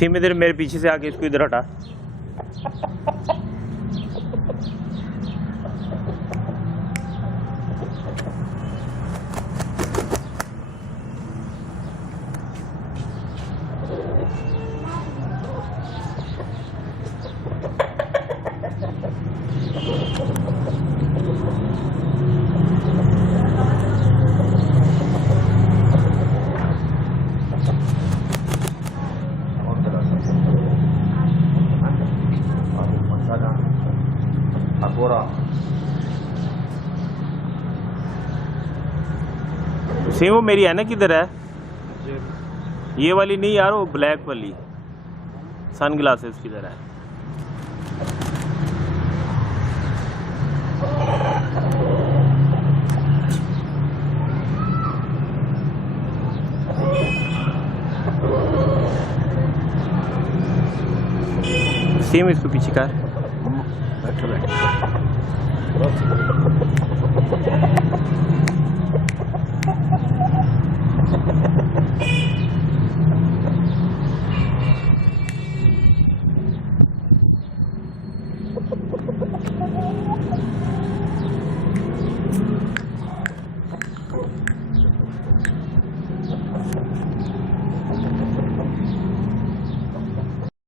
सीम इधर मेरे पीछे से आके इसको इधर हटा। सेम वो मेरी है ना, किधर है ये वाली? नहीं यार, वो ब्लैक वाली सन ग्लासेस किधर है? सेम इसको पीछे कर। बैठो बैठो।